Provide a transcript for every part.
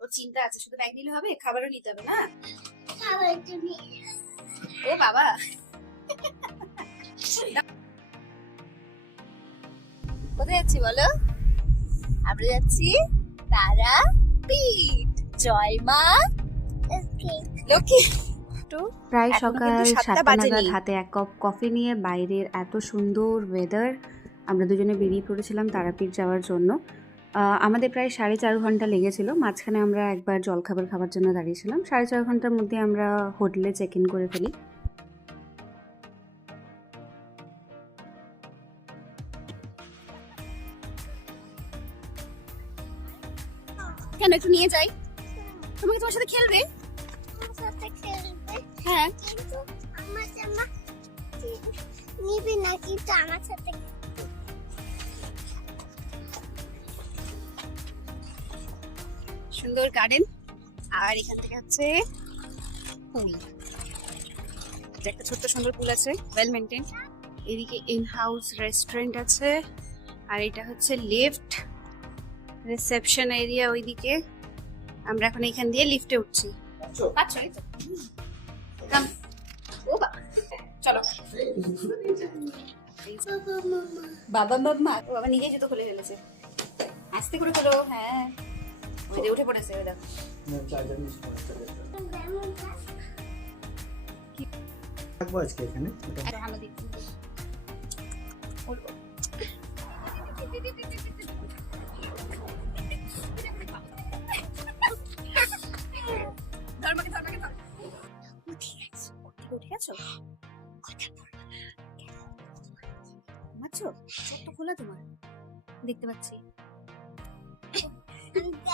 ওর চিন্তা আছে, শুধু ব্যাগ নিলে হবে, খাবারও নিতে হবে না? খাবার তুমি ও বাবা, কোথায় যাচ্ছি বলো? আমরা যাচ্ছি তারাপীঠ। জয় মা ওকে লক্ষ্মী। প্রায় এখনো সকাল কিন্তু 7টা 7টা বাজেনি। নাগাদ হাতে এক কাপ কফি নিয়ে বাইরের এত সুন্দর ওয়েদার আমরা দুজনে বেরিয়ে পড়েছিলাম তারাপীঠ যাওয়ার জন্য। আমাদের প্রায় 4.5 ঘন্টা লেগেছিল। মাঝখানে আমরা একবার জলখাবার খাবার জন্য দাঁড়িয়েছিলাম। 4.5 ঘন্টার মধ্যে আমরা হোটেলে চেক ইন করে ফেলি। কেন একটু নিয়ে যাই, তোমাকে তোমার সাথে খেলবে। আমার সাথে খেলবে হ্যাঁ, কিন্তু আমার জামা নিবি না, কিন্তু আমার সাথে সুন্দর গার্ডেন, আর এখান থেকে হচ্ছে পুল। একটা ছোট্ট সুন্দর পুল আছে, ওয়েল মেনটেন। এদিকে ইন হাউস রেস্টুরেন্ট আছে, আর এটা হচ্ছে লিফট রিসেপশন এরিয়া ওইদিকে। আমরা এখন এখান দিয়ে লিফটে উঠছি। পাচ্ছ এই তো? কাম। ও বাবা, চলো। বাবা মাম্মা, ও বাবা নিজেই জুতো খুলে ফেলেছে। আস্তে করে খোলো। হ্যাঁ, ওই যে উঠে পড়েছে, ওই দেখো। থাকবো আজকে এখানে। আমরা দেখছি। ধর্মকে ধর্মকে ধর। উঠে গেছো? ঘুমাচ্ছো? চোখ তো খোলা তোমার, দেখতে পাচ্ছি।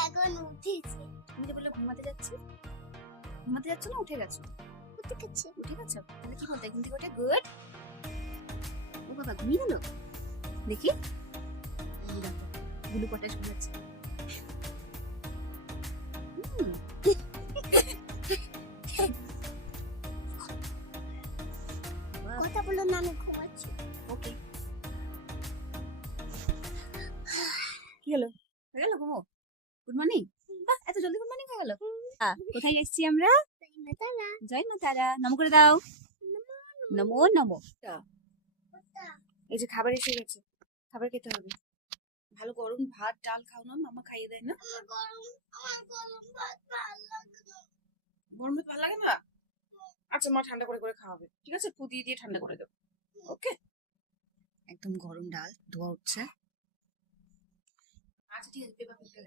এখন উঠেছে। তুমি যে বললে ঘুমাতে যাচ্ছি, ঘুমাতে যাচ্ছ না উঠে গেছো? উঠে গেছে। উঠে গেছো? তাহলে কি করতে, কিন্তু ওটা গুড। ও বাবা ঘুমিয়ে গেল, দেখি। এই দেখো, গুলু পটাশ ঘুমাচ্ছে। কথা বলো না, আমি ঘুমাচ্ছি। ওকে, কি হলো? হয়ে গেল ঘুমো? Good morning. বাহ, এত জলদি গুড মর্নিং হয়ে গেল। কোথায় এসেছি আমরা? জয় মা তারা। নমো করে দাও। নমো নমো। এই যে খাবার এসে গেছে, খাবার খেতে হবে। ভালো গরম ভাত ডাল খাও না, মামা খাইয়ে দেয় না? আমার গরম ভাত ভালো লাগে না। গরম ভাত ভালো লাগে না? আচ্ছা, মা ঠান্ডা করে করে খাওয়াবে, ঠিক আছে? ফু দিয়ে দিয়ে ঠান্ডা করে দেবো। ওকে, একদম গরম ডাল ধোয়া উঠছে। আচ্ছা ঠিক আছে, পেপার ফেলতে